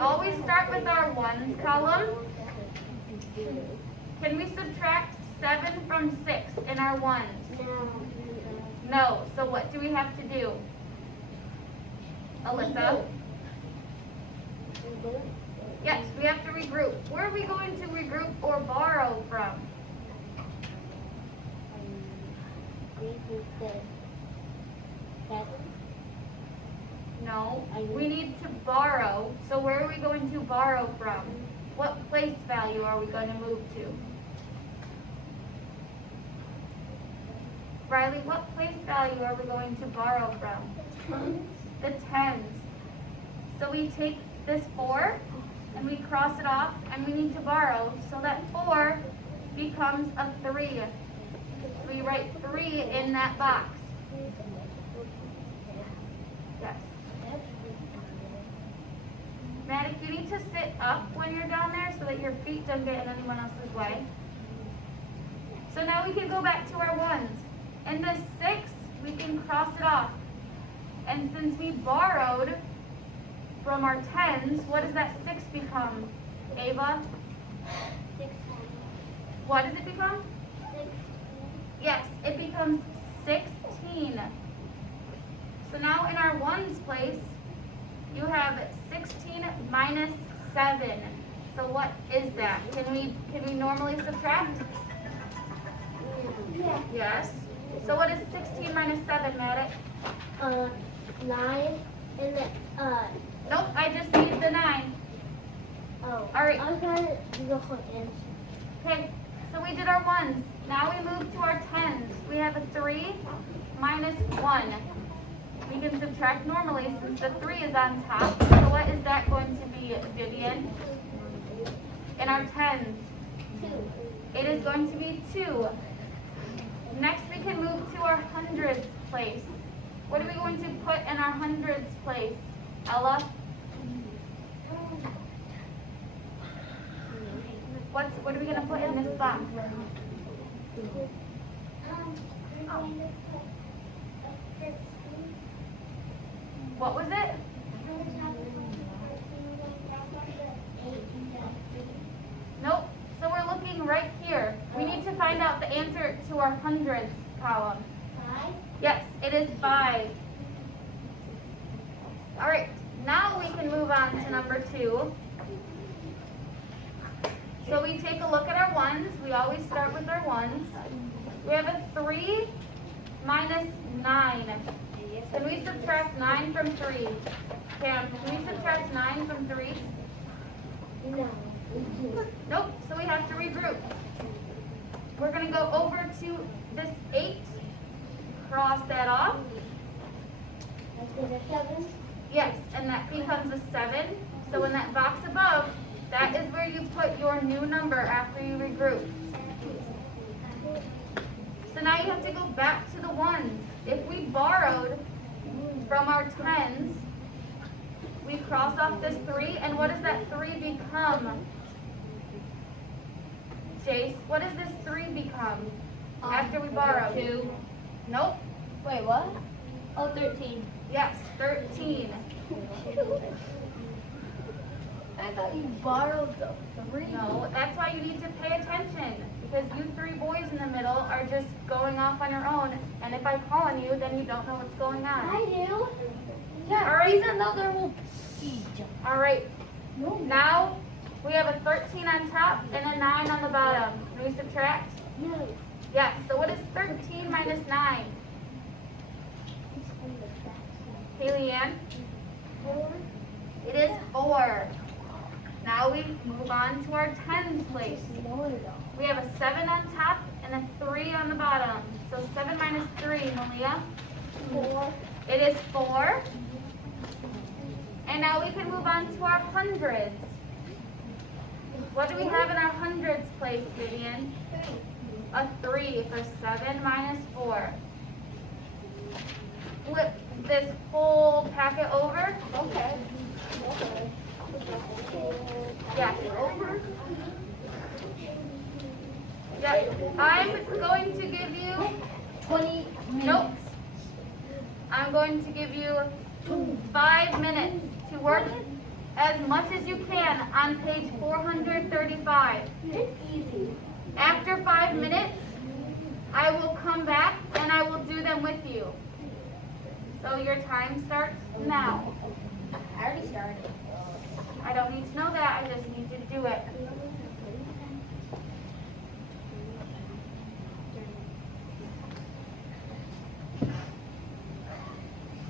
always start with our ones column. Can we subtract 7 from 6 in our ones? No. So what do we have to do? Alyssa? Yes, we have to regroup. Where are we going to regroup or borrow from? No, we need to borrow. So where are we going to borrow from? What place value are we going to move to? Riley, what place value are we going to borrow from? The tens. So we take this 4 and we cross it off and we need to borrow. So that 4 becomes a 3. So we write 3 in that box. Yes. Maddie, you need to sit up when you're down there so that your feet don't get in anyone else's way. So now we can go back to our ones. And the 6, we can cross it off. And since we borrowed from our tens, what does that 6 become? Ava? 16. What does it become? 16. Yes, it becomes 16. So now in our ones place, you have 16 minus 7. So what is that? Can we normally subtract? Yeah. Yes. So what is 16 minus 7, Maddie? 9 and then Nope, I just need the 9. oh. All right. I was gonna go for inch. Okay, so we did our ones. Now we move to our tens. We have a 3 minus 1. We can subtract normally since the 3 is on top. So what is that going to be, Vivian? In our tens, 2. it is going to be 2. Next we can move to our hundreds place. What are we going to put in our hundreds place? Ella? What are we going to put in this box? What was it? Nope. So we're looking right here. We need to find out the answer to our hundreds column. 5. Yes, it is 5. All right, now we can move on to number 2. So we take a look at our ones. We always start with our ones. We have a 3 minus 9. Can we subtract 9 from 3? Cam, can we subtract 9 from 3? No. Nope, so we have to regroup. We're going to go over to this 8. Cross that off. Is it a 7? Yes, and that becomes a 7. So in that box above, that is where you put your new number after you regroup. So now you have to go back to the ones. If we borrowed from our tens, we cross off this 3, and what does that 3 become? Jace, what does this 3 become after we borrowed? 2. Nope. Wait, what? Oh, 13. Yes, 13. I thought you borrowed the 3. No, that's why you need to pay attention. Because you 3 boys in the middle are just going off on your own. And if I call on you, then you don't know what's going on. I do. Yeah, all right. He's another will be. All right. Now we have a 13 on top and a 9 on the bottom. Can we subtract? No. Yes. So what is 13 minus 9? Haley Ann? 4. It is 4. Now we move on to our tens place. We have a 7 on top and a 3 on the bottom. So 7 minus 3, Malia? 4. It is 4. And now we can move on to our hundreds. What do we have in our hundreds place, Vivian? A 3 for 7 minus 4. Flip this whole packet over. Okay. Yes. Over. Yes. I'm going to give you 20 minutes. Nope. I'm going to give you 5 minutes to work as much as you can on page 435. It's easy. After 5 minutes, I will come back and I will do them with you. So your time starts now. I already started. I don't need to know that, I just need you to do it.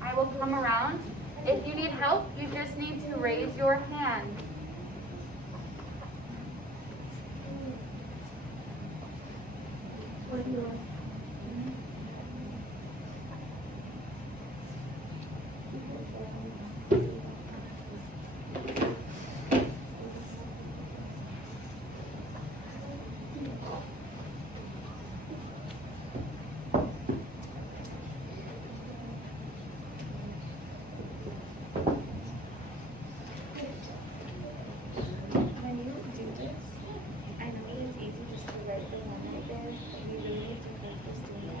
I will come around. If you need help, you just need to raise your hand. What do you want? When you do this, I know it's easy just to write the one right there, but you really need to focus doing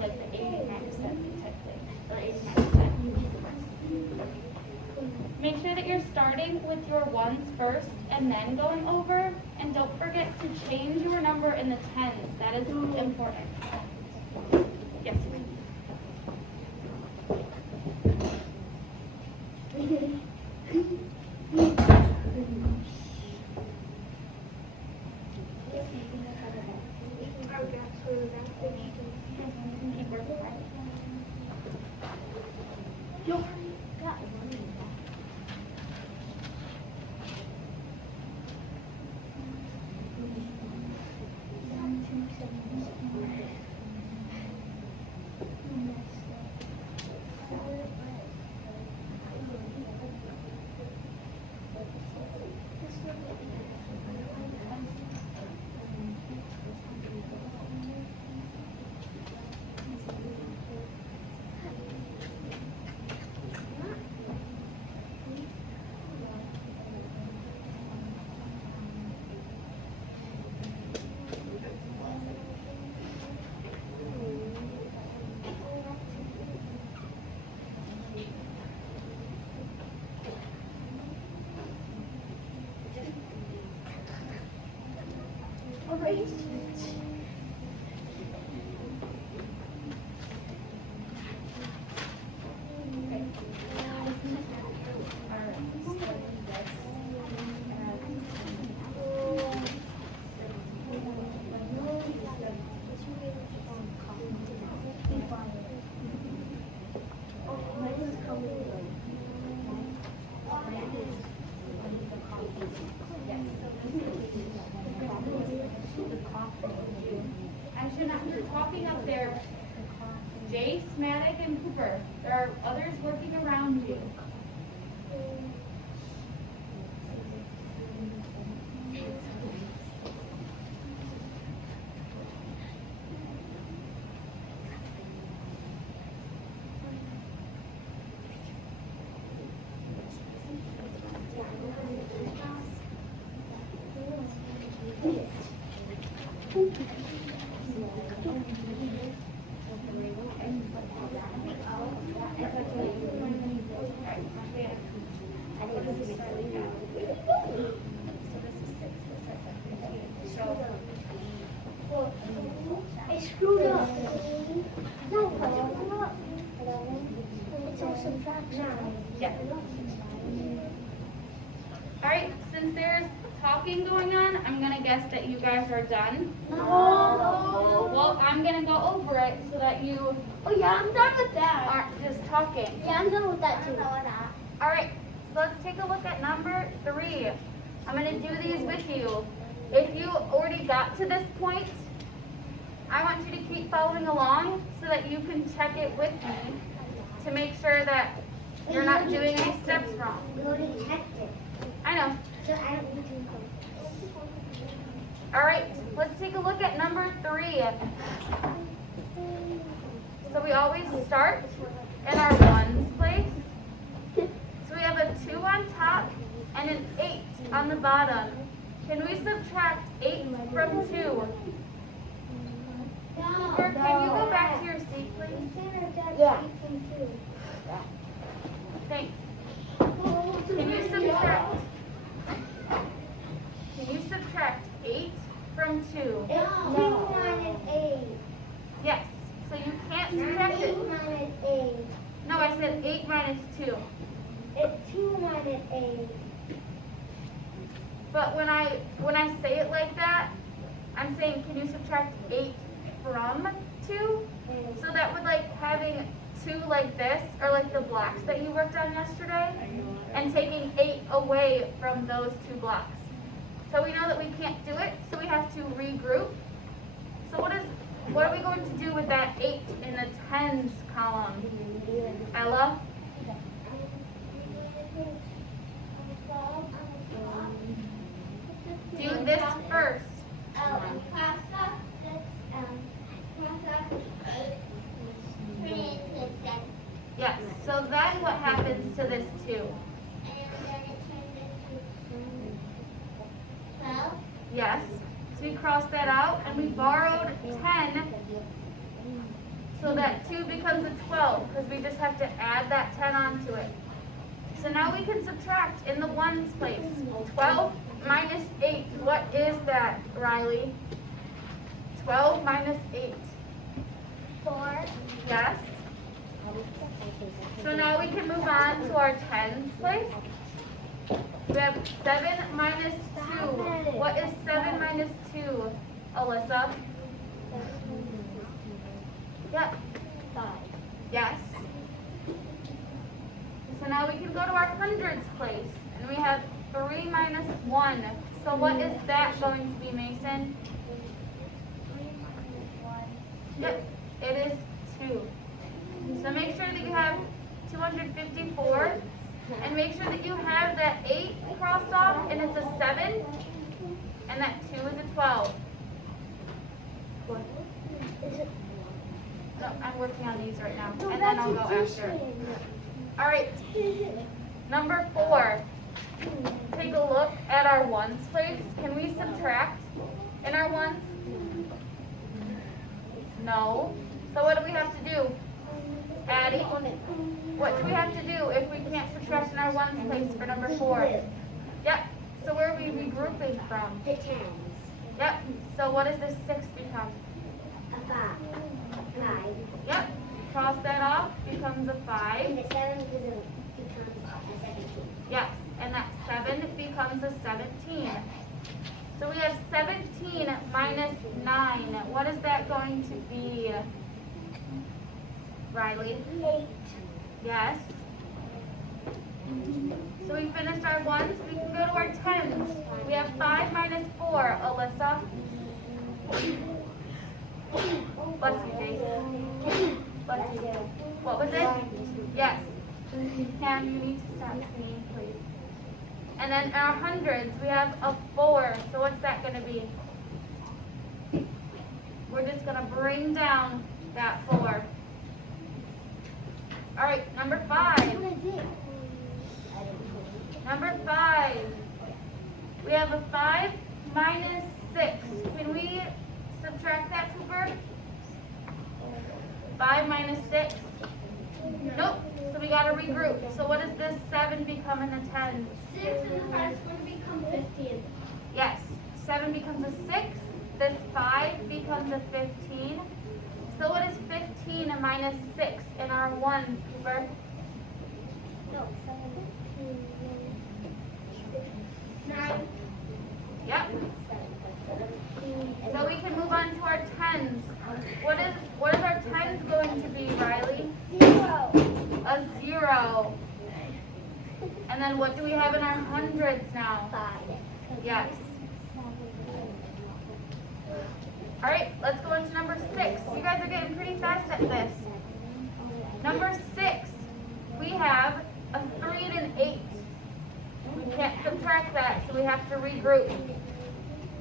like the 89% type thing, or 89%. Make sure that you're starting with your ones first and then going over. And don't forget to change your number in the tens. That is important. Yes. Keep working hard. You already got one. Alright. I should not be talking up there. Jace, Maddox, and Cooper. There are others working around you. I screwed up. No, it's all subtraction. Yeah. All right, since there's talking talking going on, I'm gonna guess that you guys are done. No. Well, I'm gonna go over it so that you Oh yeah, I'm done with that. aren't just talking. Yeah, I'm done with that too. Alright, so let's take a look at number 3. I'm gonna do these with you. If you already got to this point, I want you to keep following along so that you can check it with me to make sure that you're not doing any steps wrong. We already checked it. I know. So I don't need to go. Alright, let's take a look at number 3. So we always start in our ones place. So we have a 2 on top and an 8 on the bottom. Can we subtract 8 from 2? Cooper, can you go back to your seat, please? Yeah. Thanks. Can you subtract 8 from 2? 2 minus 8. Yes. So you can't subtract it. 8 minus 8. No, I said 8 minus 2. It's 2 minus 8. But when I say it like that, I'm saying, can you subtract 8 from 2? So that would like having 2 like this, or like the blocks that you worked on yesterday, and taking 8 away from those 2 blocks. So we know that we can't do it, so we have to regroup. So what are we going to do with that 8 in the tens column? Ella? Do this first. Yes, so then what happens to this 2? Yes, so we crossed that out and we borrowed 10, so that 2 becomes a 12 because we just have to add that 10 onto it. So now we can subtract in the ones place. 12 minus 8, what is that, Riley? 12 minus 8. 4. Yes. So now we can move on to our tens place. We have 7 minus 2. What is 7 minus 2, Alyssa? Yep. 5. Yes. So now we can go to our hundreds place. And we have 3 minus 1. So what is that going to be, Mason? 3 minus 1. Yep, it is 2. So make sure that you have 254. And make sure that you have that 8 crossed off and it's a 7. And that 2 is a 12. No, I'm working on these right now. And then I'll go after. Alright, number 4. Take a look at our ones place. Can we subtract in our ones? No. So what do we have to do? Adding. What do we have to do if we can't subtract in our ones place for number 4? Yep. So where are we regrouping from? The 10s. Yep. So what does this 6 become? A 5. 5. Yep. Cross that off. Becomes a 5. And the 7 becomes a 17. Yes. And that 7 becomes a 17. So we have 17 minus 9. What is that going to be, Riley? 8. Yes. So we finished our ones. We can go to our tens. We have 5 minus 4. Alyssa? Bless you, Jason. Bless you. What was it? Yes. Pam, you need to stop singing, please. And then our hundreds, we have a 4. So what's that going to be? We're just going to bring down that 4. All right, number 5. Number 5. We have a 5 minus 6. Can we subtract that, Cooper? 5 minus 6? Nope. So we got to regroup. So what does this 7 become in the tens? 6 and the 5 is going to become 15. Yes. 7 becomes a 6. This 5 becomes a 15. So what is 15 minus 6 in our ones, Cooper? No, 17. 9. Yep. So we can move on to our tens. What is our tens going to be, Riley? 0. A 0. And then what do we have in our hundreds now? 5. Yes. All right, let's go into number 6. You guys are getting pretty fast at this. Number 6, we have a 3 and an 8. We can't subtract that, so we have to regroup.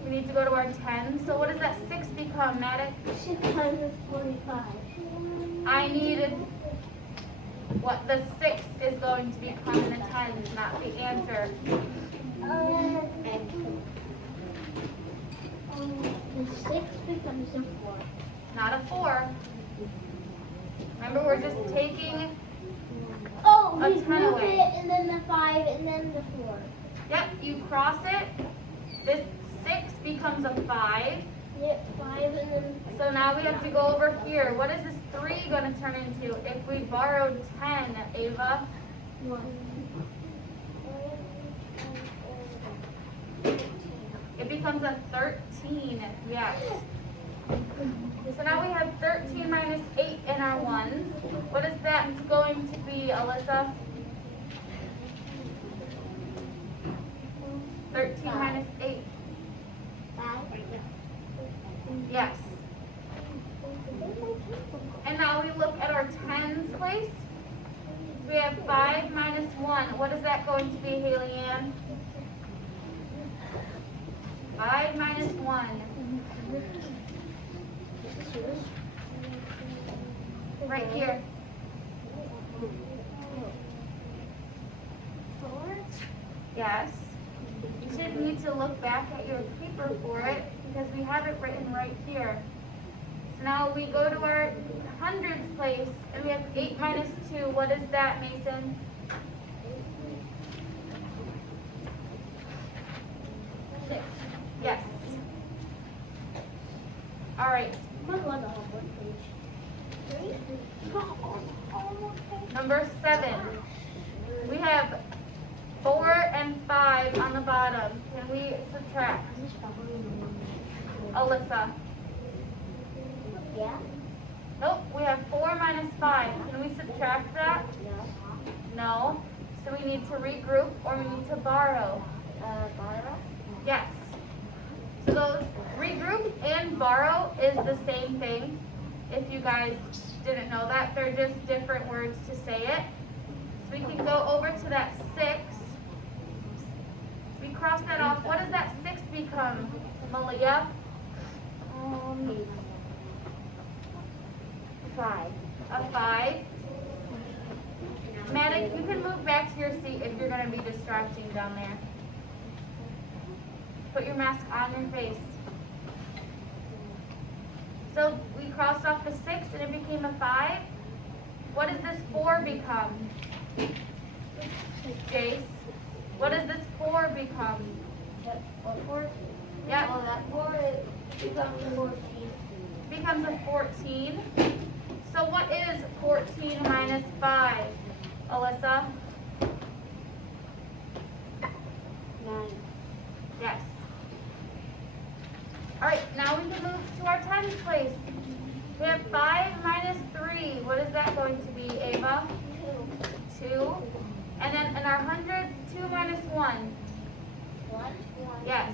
We need to go to our 10. So what does that 6 become, Maddox? 645. I needed what the 6 is going to become in the 10s, not the answer. The 6 becomes a 4. Not a 4. Remember, we're just taking, Oh, A we 10 move away. it, and then the 5, and then the 4. yep, you cross it. This 6 becomes a 5. Yep, 5, and then So now we have to go over here. What is this 3 going to turn into if we borrowed 10, Ava? 1. It becomes a 13, yes. So now we have 13 minus 8 in our ones. What is that going to be, Alyssa? 13 minus 8, 5. yes. And now we look at our tens place. So we have 5 minus 1. What is that going to be, Haley Ann? 5 minus 1. Right here. 4. Yes. You should need to look back at your paper for it because we have it written right here. So now we go to our hundreds place and we have 8 minus 2. What is that, Mason? 6. Yes. All right. What was the homework page? 3. Number 7. We have 4 and 5 on the bottom. Can we subtract? Alyssa. Yeah? Nope, we have 4 minus 5. Can we subtract that? No. No. So we need to regroup or we need to borrow. Borrow? Yes. So those regroup and borrow is the same thing. If you guys didn't know that, they're just different words to say it. So we can go over to that 6. We cross that off. What does that 6 become, Malia? 5. A 5. Maddox, you can move back to your seat if you're going to be distracting down there. Put your mask on your face. So we crossed off the 6 and it became a 5. What does this 4 become? Jace, what does this 4 become? What 4? Yep, Oh, that 4 becomes 14. becomes a 14. So what is 14 minus 5, Alyssa? 9. Yes. All right, now we can move to our tens place. We have 5 minus 3. What is that going to be, Ava? 2. 2. And then in our hundreds, 2 minus 1. 1. Yes.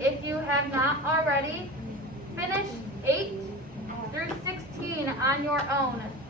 If you have not already, finish 8 through 16 on your own.